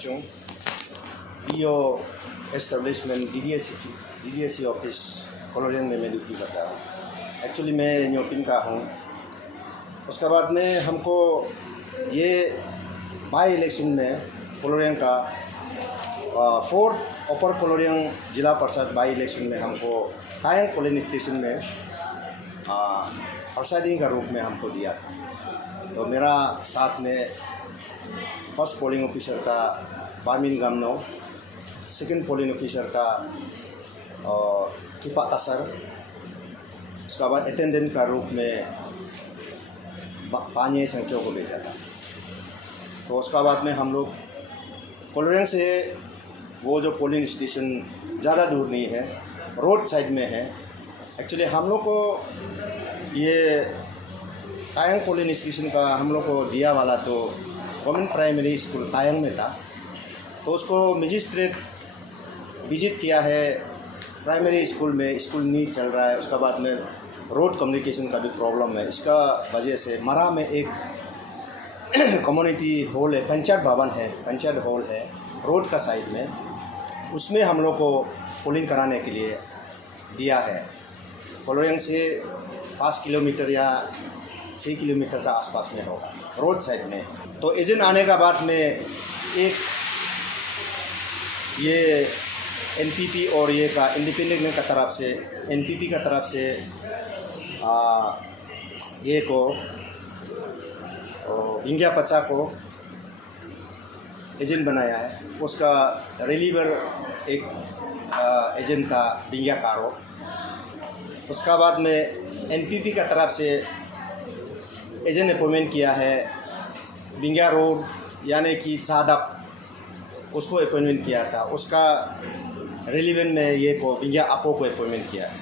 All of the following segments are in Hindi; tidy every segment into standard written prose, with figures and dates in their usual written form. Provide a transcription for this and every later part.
बच्चों बीओ एस्टेब्लिशमेंट डीडीएससी ऑफिस कॉलोनियल में मैं ड्यूटी करता हूँ। एक्चुअली मैं न्योपिन का हूँ। उसके बाद में हमको ये बाई इलेक्शन में कॉलोनियल का 4th अपर कॉलोनियल जिला परिषद बाई इलेक्शन में हमको तायंग पोलिंग स्टेशन में प्रसादी का रूप में हमको दिया था। तो मेरा साथ में फर्स्ट पोलिंग ऑफिसर का बामिन गामनो, सेकंड पोलिंग ऑफिसर का किपा सर, उसके बाद अटेंडेंट का रूप में पानी संख्या को भेजा था। तो उसका बाद में हम लोग कॉलोनियल से वो जो पोलिंग स्टेशन ज़्यादा दूर नहीं है, रोड साइड में है। एक्चुअली हम लोग को ये तायंग पोलिंग स्टेशन का हम लोग को दिया वाला तो गवर्नमेंट प्राइमरी स्कूल तायंग में था। तो उसको मजिस्ट्रेट विजिट किया है, प्राइमरी स्कूल में स्कूल नहीं चल रहा है। उसके बाद में रोड कम्युनिकेशन का भी प्रॉब्लम है। इसका वजह से मरा में एक कम्युनिटी हॉल है, पंचायत भवन है, पंचायत हॉल है रोड का साइड में, उसमें हम लोग को पोलिंग कराने के लिए दिया है। कॉलोनियल से 5 किलोमीटर या 6 किलोमीटर का आसपास में होगा, रोड साइड में। तो एजेंट आने का बाद में एक ये एनपीपी और ये का इंडिपेंडेंट का तरफ से, एनपीपी का तरफ से ये को इंडिया पचा को एजेंट बनाया है। उसका रिलीवर एक एजेंट था बिंगिया कारो। उसका बाद में एनपीपी का तरफ से एजेंट अपॉइंटमेंट किया है बिंगिया रोड, यानी कि चादक, उसको अपॉइंटमेंट किया था। उसका रिलीवेंट में ये को बिंगिया अपो को अपॉइंटमेंट किया है।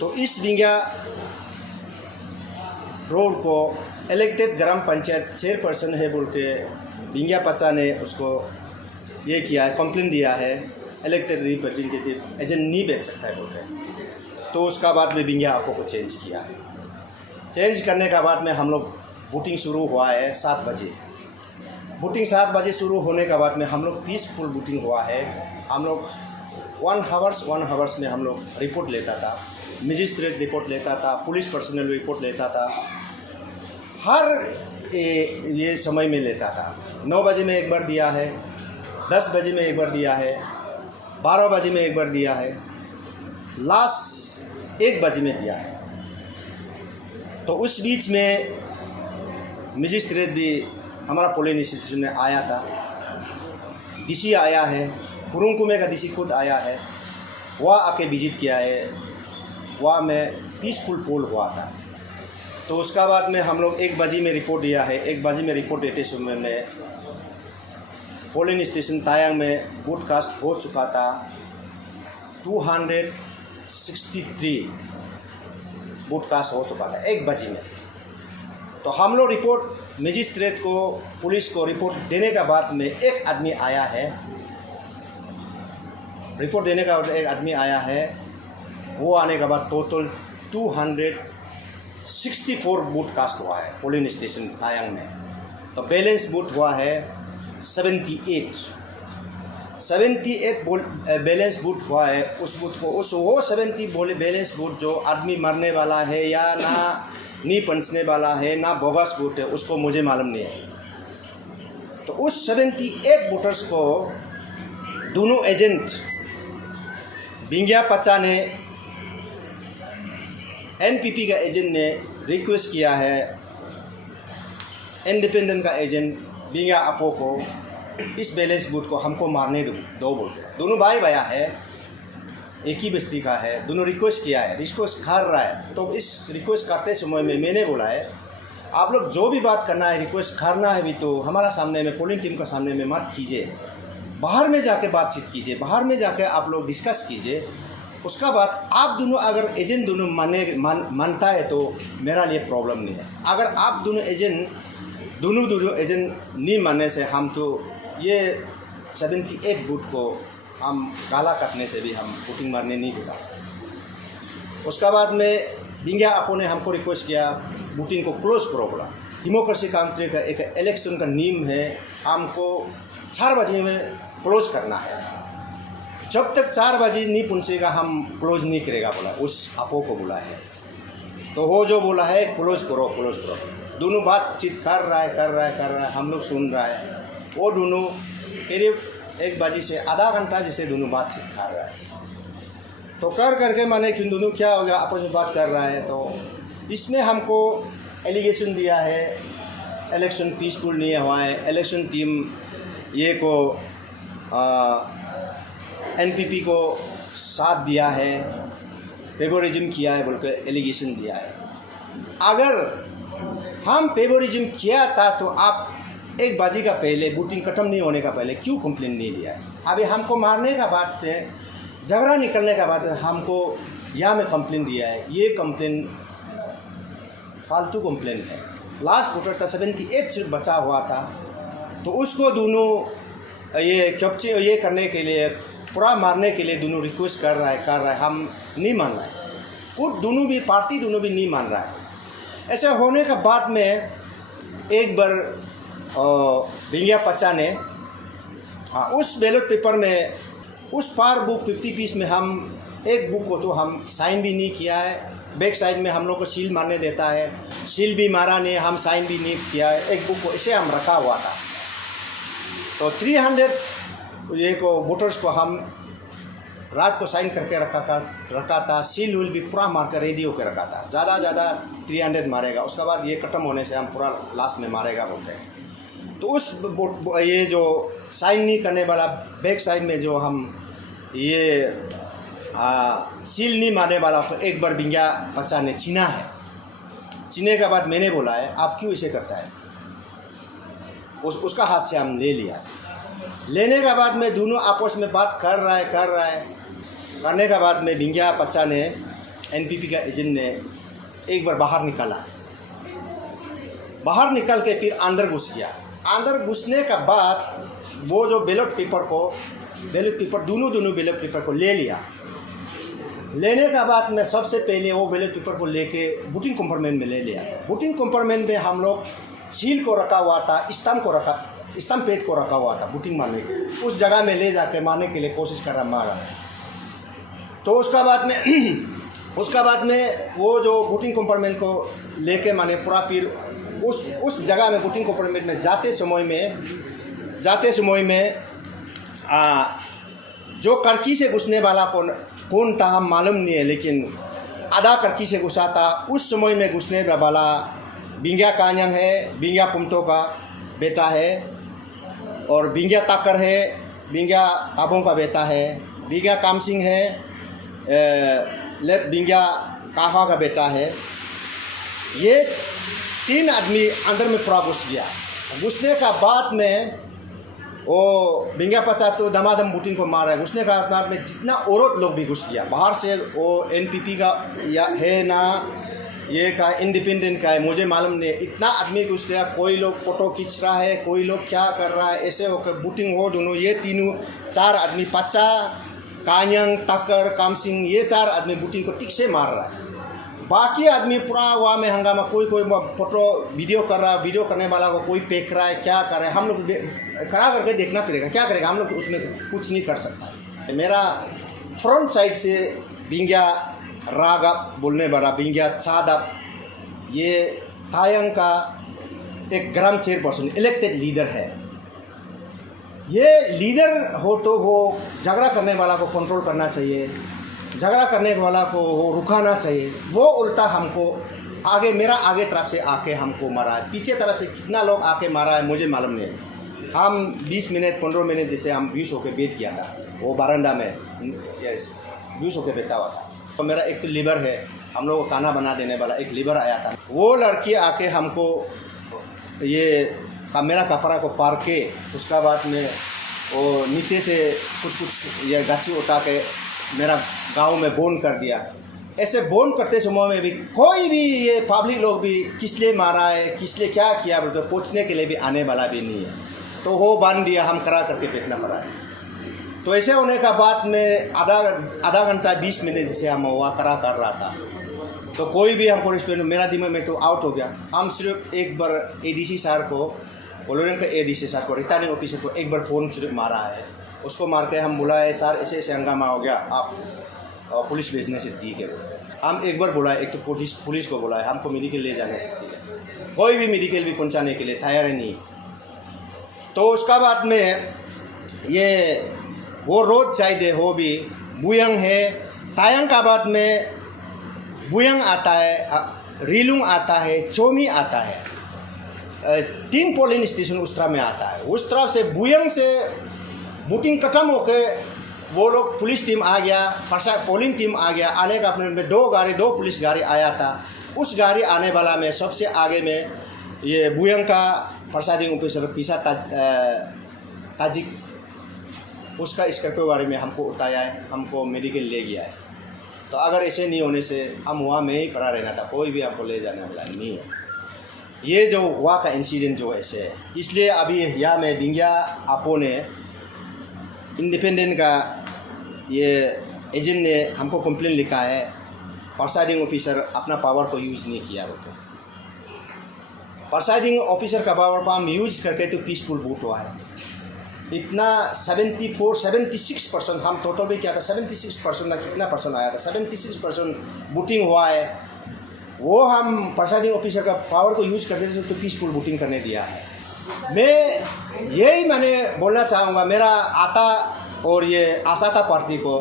तो इस बिंगिया रोड को इलेक्टेड ग्राम पंचायत चेयरपर्सन है बोल के बिंगिया पचा ने उसको ये किया है, कंप्लेंट दिया है, इलेक्टेड रिप्रेजेंटेटिव एजेंट नहीं बैठ सकता है बोल के। तो उसका बाद में बिंगिया अपो को चेंज किया है। चेंज करने का बाद में हम लोग वोटिंग शुरू हुआ है 7 बजे। वोटिंग 7 बजे शुरू होने के बाद में हम लोग पीसफुल वोटिंग हुआ है। हम लोग 1 हावर्स में हम लोग रिपोर्ट लेता था, मजिस्ट्रेट रिपोर्ट लेता था, पुलिस पर्सनल रिपोर्ट लेता था, हर ये समय में लेता था। 9 बजे में एक बार दिया है, 10 बजे में एक बार दिया है, 12 बजे में एक बार दिया है, लास्ट 1 बजे में दिया है। तो उस बीच में मजिस्ट्रेट भी हमारा पोलिंग स्टेशन में आया था, डीसी आया है, कुरुंकुमे का डीसी खुद आया है, वह आके विजिट किया है। वहाँ में पीसफुल पोल हुआ था। तो उसका बाद में हम लोग 1 बजे में रिपोर्ट दिया है। 1 बजे में रिपोर्ट देते समय में पोलिंग स्टेशन तायंग में वोट कास्ट हो चुका था 263 वोट कास्ट हो चुका था 1 बजे में। तो हम लोग रिपोर्ट मजिस्ट्रेट को, पुलिस को रिपोर्ट देने के बाद में एक आदमी आया है, रिपोर्ट देने का एक आदमी आया है। वो आने के बाद टोटल 264 वोट कास्ट हुआ है पोलिंग स्टेशन तायंग में। तो बैलेंस वोट हुआ है 78 बैलेंस वोट हुआ है। उस वोट को वो 70 बैलेंस वोट जो आदमी मरने वाला है या ना नहीं पंचने वाला है ना बोगस वोट है, उसको मुझे मालूम नहीं है। तो उस 78 वोटर्स को दोनों एजेंट बिंगिया पचा ने, एनपीपी का एजेंट ने रिक्वेस्ट किया है इंडिपेंडेंट का एजेंट बिंगिया अपो को, इस बैलेंस वोट को हमको मारने दो बोलते। दोनों भाई भाया है, एक ही बस्ती का है, दोनों रिक्वेस्ट किया है, रिक्वेस्ट कर रहा है। तो इस रिक्वेस्ट करते समय में मैंने बोला है आप लोग जो भी बात करना है, रिक्वेस्ट करना है भी तो हमारा सामने में, पोलिंग टीम का सामने में मत कीजिए, बाहर में जाके बातचीत कीजिए, बाहर में जाके आप लोग डिस्कस कीजिए। उसका बाद आप दोनों अगर एजेंट दोनों मानता है तो मेरा लिए प्रॉब्लम नहीं है। अगर आप दोनों एजेंट नहीं मानने से हम तो ये 78 वोट को हम गाला काटने से भी हम वोटिंग मारने नहीं देगा। उसका बाद में बिंगिया अपो ने हमको रिक्वेस्ट किया वोटिंग को क्लोज करो बोला। डेमोक्रेसी कंट्री का एक इलेक्शन का नियम है, हमको 4 बजे में क्लोज करना है। जब तक 4 बजे नहीं पहुँचेगा हम क्लोज नहीं करेगा बोला, उस आपो को बोला है। तो वो जो बोला है क्लोज करो क्लोज करो, दोनों बातचीत कर रहा है, हम लोग सुन रहा है। वो दोनों करीब 1 बजे से आधा घंटा जैसे दोनों बातचीत कर रहा है। तो करके माने कि दोनों क्या हो गया, आपस में बात कर रहा है। तो इसमें हमको एलिगेशन दिया है इलेक्शन पीसफुल नहीं हुआ है, इलेक्शन टीम ये को एनपीपी को साथ दिया है, फेवरिज्म किया है बोल के एलिगेशन दिया है। अगर हम फेवरिज्म किया था तो आप 1 बजे का पहले वोटिंग खत्म नहीं होने का पहले क्यों कंप्लेन नहीं दिया? अभी हमको मारने का बाद में, झगड़ा निकलने का बाद हमको यहाँ में कंप्लेन दिया है। ये कंप्लेन फालतू कंप्लेन है। लास्ट वोटर था 78 सीट बचा हुआ था, तो उसको दोनों ये कैप्चर ये करने के लिए, पूरा मारने के लिए दोनों रिक्वेस्ट कर रहा है, हम नहीं मान रहा है। खुद दोनों भी पार्टी दोनों भी नहीं मान रहा है। ऐसे होने के बाद में एक बार भिंगिया पचा ने उस बैलेट पेपर में उस पार बुक 50 पीस में हम एक बुक को तो हम साइन भी नहीं किया है। बैक साइड में हम लोग को सील मारने देता है, सील भी मारा नहीं, हम साइन भी नहीं किया है। एक बुक को इसे हम रखा हुआ था। तो 300 ये को वोटर्स को हम रात को साइन करके रखा था, सील उल भी पूरा मार कर रेडी होकर रखा था। ज़्यादा 300 मारेगा, उसके बाद ये खत्म होने से हम पूरा लास्ट में मारेगा बोलते हैं। तो उस ये जो साइन नहीं करने वाला बैक साइड में जो हम ये सील नहीं मारने वाला तो एक बार भिंगिया बच्चा ने छीना है। छीने के बाद मैंने बोला है आप क्यों इसे करता है, उसका हाथ से हम ले लिया। लेने के बाद में दोनों आपस में बात कर रहा है। करने के बाद में भिंगिया बच्चा ने, एनपीपी का एजेंट ने एक बार बाहर निकल के फिर अंदर घुस गया। अंदर घुसने के बाद वो जो बैलेट पेपर दोनों बैलेट पेपर को ले लिया। लेने के बाद में सबसे पहले वो बैलेट पेपर को लेके वोटिंग कंपार्टमेंट में ले लिया। वोटिंग कंपार्टमेंट में हम लोग सील को रखा हुआ था, स्टम्प पेड को रखा हुआ था वोटिंग मारने के लिए। उस जगह में ले जाके मारने के लिए कोशिश कर रहा, मारा। तो उसका बाद में वो जो वोटिंग कंपार्टमेंट को लेके माने पूरा फिर उस जगह में वोटिंग कंपार्टमेंट में जाते समय में जो करकी से घुसने वाला कौन था हम मालूम नहीं है, लेकिन आधा करकी से घुसा था। उस समय में घुसने वाला भिंगिया कान्यांग है, भिंगिया पुमतो का बेटा है, और भिंगिया ताकर है, भिंगिया काबों का बेटा है, भिंगिया कामसिंग है, भिंगिया काहा का बेटा है। ये 3 आदमी अंदर में पूरा घुस गया। घुसने का बाद में वो भिंगिया पचा तो दमादम वोटिंग को मारा है। घुसने का बाद में जितना औरत लोग भी घुस गया बाहर से, वो एनपीपी का या है ना ये का इंडिपेंडेंट का है मुझे मालूम नहीं। इतना आदमी घुस गया, कोई लोग फोटो खींच रहा है, कोई लोग क्या कर रहा है। ऐसे होकर वोटिंग हो दोनों, ये 4 आदमी, पचा, कान्यांग, ताकर, कामसिंग, ये 4 आदमी वोटिंग को ठीक से मार रहा है। बाकी आदमी पूरा वहाँ में हंगामा, कोई फोटो वीडियो कर रहा है, वीडियो करने वाला को कोई फेंक रहा है, क्या कर रहा है। हम लोग खड़ा करके देखना पड़ेगा, क्या करेगा, हम लोग उसमें कुछ नहीं कर सकता। मेरा फ्रंट साइड से भिंगिया रागा बोलने वाला भिंगिया चादप, ये तायंग का एक ग्राम चेयरपर्सन इलेक्टेड लीडर है। ये लीडर हो तो वो झगड़ा करने वाला को कंट्रोल करना चाहिए, झगड़ा करने वाला को वो रुकाना चाहिए। वो उल्टा हमको मेरा आगे तरफ से आके हमको मारा है। पीछे तरफ से कितना लोग आके मारा है मुझे मालूम नहीं। हम 20 मिनट 15 मिनट जैसे हम 20 होकर बैठ किया था वो बरामदा में, 20 होकर बैठा हुआ था। तो मेरा एक लीवर है, हम लोग को खाना बना देने वाला एक लीवर आया था। वो लड़की आके हमको ये मेरा कपड़ा को पार के, उसका बाद में वो नीचे से कुछ ये गाछी उठा के मेरा गांव में बोन कर दिया। ऐसे बोन करते समय में भी कोई भी ये पब्लिक लोग भी किस लिए मारा है, किस लिए क्या किया बोलते तो पूछने के लिए भी आने वाला भी नहीं है। तो वो बांध दिया, हम करा करके बैठना पड़ा है। तो ऐसे होने का बाद में आधा घंटा 20 मिनट जैसे हम वहाँ करा कर रहा था। तो कोई भी हमको रिस्पेक्ट, मेरा दिमाग में तो आउट हो गया। हम सिर्फ एक बार एडीसी सर को, कोलोरेंस के एडीसी सर को, रिटर्निंग ऑफिसर को एक बार फ़ोन सिर्फ मारा है। उसको मार के हम बुलाए, सर ऐसे ऐसे हंगामा हो गया, आप पुलिस भेजने से ठीक है। हम एक बार बुलाए, एक तो पुलिस को बुलाए, हमको मेडिकल ले जाने से ठीक है। कोई भी मेडिकल भी पहुंचाने के लिए तैयार नहीं है। तो उसका बाद में ये वो रोड साइड है, वो भी बुयंग है। तायंग का बाद में बुयंग आता है, रीलुंग आता है, चोमी आता है। 3 पोलिंग स्टेशन उस तरह में आता है। उस तरफ से बुयंग से बुकिंग खत्म होके वो लोग, पुलिस टीम आ गया, पोलिंग टीम आ गया। आने का अपने में 2 पुलिस गाड़ी आया था। उस गाड़ी आने वाला में सबसे आगे में ये बुयंग का प्रसादिंग ऑफिसर पीसा ताजिक, उसका स्कॉर्पियो गाड़ी में हमको उठाया है, हमको मेडिकल ले गया है। तो अगर ऐसे नहीं होने से हम वहाँ में ही पड़ा रहना था, कोई भी हमको ले जाने वाला नहीं है। ये जो हुआ का इंसिडेंट जो ऐसे है, इसलिए अभी यहाँ में बिंगिया आपो ने इंडिपेंडेंट का ये एजेंट ने हमको कंप्लेन लिखा है, प्रिसाइडिंग ऑफिसर अपना पावर को यूज़ नहीं किया। वो तो प्रिसाइडिंग ऑफिसर का पावर को हम यूज़ करके तो पीसफुल वोट हुआ है। इतना 76% हम टोटल भी क्या था, 76% ना कितना परसेंट आया था, 76% वोटिंग हुआ है। वो हम प्रिसाइडिंग ऑफिसर का पावर को यूज़ करते थे तो पीसफुल वोटिंग करने दिया है। मैं यही मैंने बोलना चाहूँगा मेरा आता और ये आसाता पार्टी को,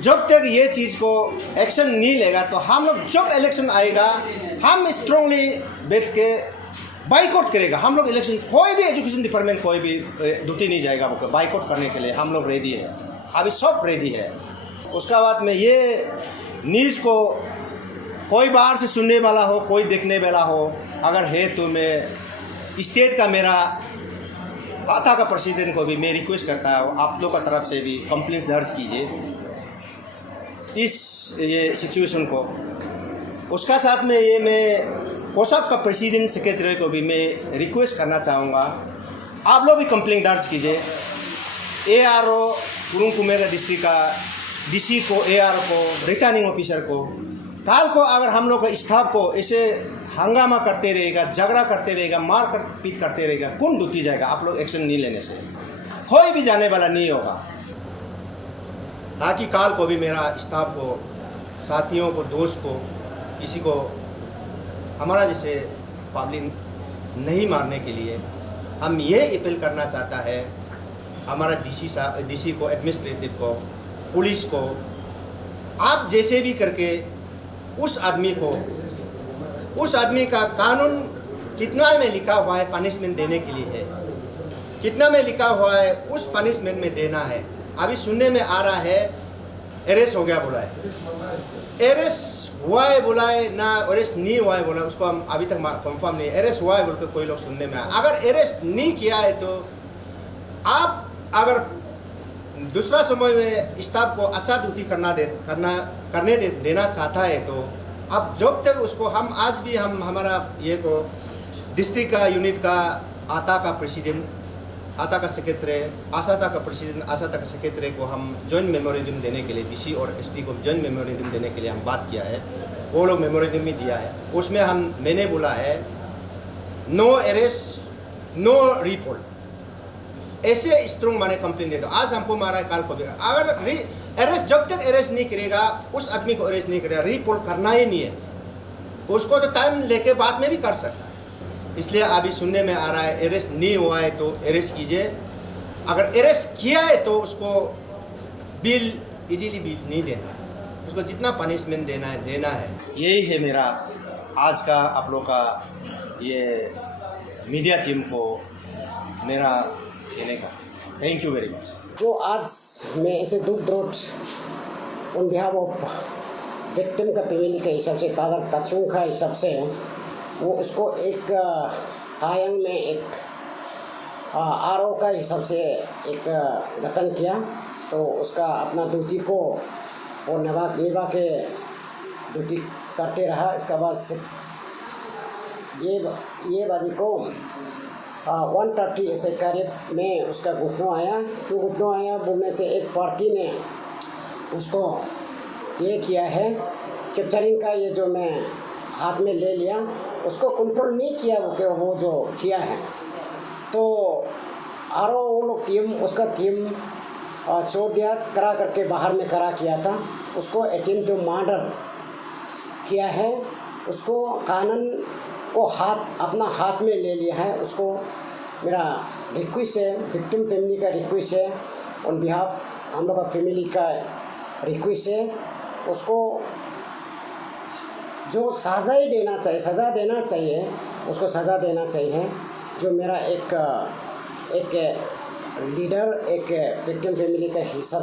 जब तक ये चीज़ को एक्शन नहीं लेगा तो हम लोग जब इलेक्शन आएगा हम स्ट्रांगली बैठ के बाइकआउट करेगा। हम लोग इलेक्शन, कोई भी एजुकेशन डिपार्टमेंट कोई भी ड्यूटी नहीं जाएगा, वो बाइकआउट करने के लिए हम लोग रेडी है, अभी सब रेडी है। उसका बाद में ये न्यूज़ को कोई बाहर से सुनने वाला हो, कोई देखने वाला हो, अगर है तो मैं स्टेट का मेरा आता का प्रेसिडेंट को भी मैं रिक्वेस्ट करता हूँ, आप लोग का तरफ से भी कंप्लेंट दर्ज कीजिए इस ये सिचुएशन को। उसका साथ में ये मैं कोसाप का प्रेसिडेंट सेक्रेटरी को भी मैं रिक्वेस्ट करना चाहूँगा, आप लोग भी कंप्लेंट दर्ज कीजिए। ARO कुरुंग कुमेगा डिस्ट्रिक्ट का DC को, ARO को, रिटर्निंग ऑफिसर को, कल को अगर हम लोग का स्टाफ को ऐसे हंगामा करते रहेगा, झगड़ा करते रहेगा, मार कर पीट करते रहेगा, कौन ड्यूटी जाएगा? आप लोग एक्शन नहीं लेने से कोई भी जाने वाला नहीं होगा। ताकि काल को भी मेरा स्टाफ को, साथियों को, दोस्त को, किसी को हमारा जैसे पब्लिक नहीं मारने के लिए हम ये अपील करना चाहता है हमारा DC को, एडमिनिस्ट्रेटिव को, पुलिस को, आप जैसे भी करके उस आदमी का कानून कितना में लिखा हुआ है पनिशमेंट देने के लिए है, कितना में लिखा हुआ है उस पनिशमेंट में देना है। अभी सुनने में आ रहा है अरेस्ट हो गया बोला है, अरेस्ट हुआ है बोला है ना, अरेस्ट नहीं हुआ है बोला, उसको हम अभी तक कंफर्म नहीं। अरेस्ट हुआ है बोल के कोई लोग सुनने में आया। अगर अरेस्ट नहीं किया है तो आप अगर दूसरा समय में स्टाफ को अच्छा ड्यूटी करने देना चाहता है तो अब जब तक उसको हम आज भी हम हमारा ये को डिस्ट्रिक्ट का यूनिट का आता का प्रेसिडेंट, आता का सेक्रेटरी, आसाता का प्रेसिडेंट, आसाता का सेक्रेटरी को हम जॉइंट मेमोरेंडम देने के लिए DC और SP को जॉइंट मेमोरेंडम देने के लिए हम बात किया है। वो लोग मेमोरेंडम भी दिया है, उसमें मैंने बोला है नो अरेस्ट नो रिपोल, ऐसे स्ट्रॉन्ग माने कंप्लेन दे दो। आज हमको मारा है, काल को भी अगर अरेस्ट, जब तक अरेस्ट नहीं करेगा उस आदमी को अरेस्ट नहीं करेगा, रिपोल करना ही नहीं है, उसको तो टाइम लेके बाद में भी कर सकता है। इसलिए अभी सुनने में आ रहा है अरेस्ट नहीं हुआ है तो अरेस्ट कीजिए, अगर अरेस्ट किया है तो उसको बिल इजीली बिल नहीं देना है, उसको जितना पनिशमेंट देना है। यही है मेरा आज का आप लोग का ये मीडिया टीम को मेरा देने का। Thank you very much. जो आज मैं ऐसे दुख द्रोट उन बिहाफ ऑफ विक्टिम का फैमिली के हिसाब से, तागर तचुंग का हिसाब से, वो उसको एक तायंग में एक RO का हिसाब से एक गठन किया, तो उसका अपना ड्यूटी को वो निभा के ड्यूटी करते रहा। इसके बाद से ये बाजी को 130 ऐसे करीब में उसका घुटनों आया। क्यों घुटनों आया बोलने से एक पार्टी ने उसको ये किया है कैप्चरिंग का ये जो मैं हाथ में ले लिया, उसको कंट्रोल नहीं किया वो जो किया है। तो आरो वो लोग टीम उसका टीम छोड़ दिया, करा करके बाहर में करा किया था। उसको अटेम्प्ट जो मर्डर किया है, उसको कानून को अपना हाथ में ले लिया है। उसको मेरा रिक्वेस्ट है, विक्टिम फैमिली का रिक्वेस्ट है, ऑन बिहाफ हम लोग का फैमिली का रिक्वेस्ट है, उसको जो सज़ा देना चाहिए उसको सज़ा देना चाहिए। जो मेरा एक लीडर, एक विक्टिम फैमिली का हिस्सा,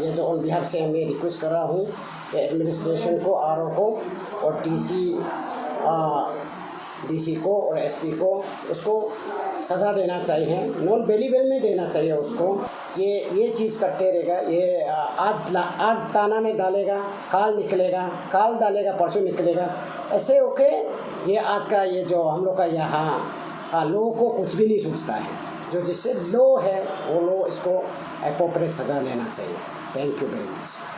ये जो ऑन बिहाफ से मैं रिक्वेस्ट कर रहा हूँ कि एडमिनिस्ट्रेशन को, आरओ को और डीसी को और एसपी को उसको सज़ा देना चाहिए, नॉन बेलेबल में देना चाहिए उसको। ये चीज़ करते रहेगा, ये आज ताना में डालेगा, काल निकलेगा, काल डालेगा, परसों निकलेगा, ऐसे होके ये आज का ये जो हम लोग का यहाँ लोगों को कुछ भी नहीं सोचता है। जो जिससे लो है वो लो, इसको एप्रोप्रिएट सज़ा लेना चाहिए। Thank you very much.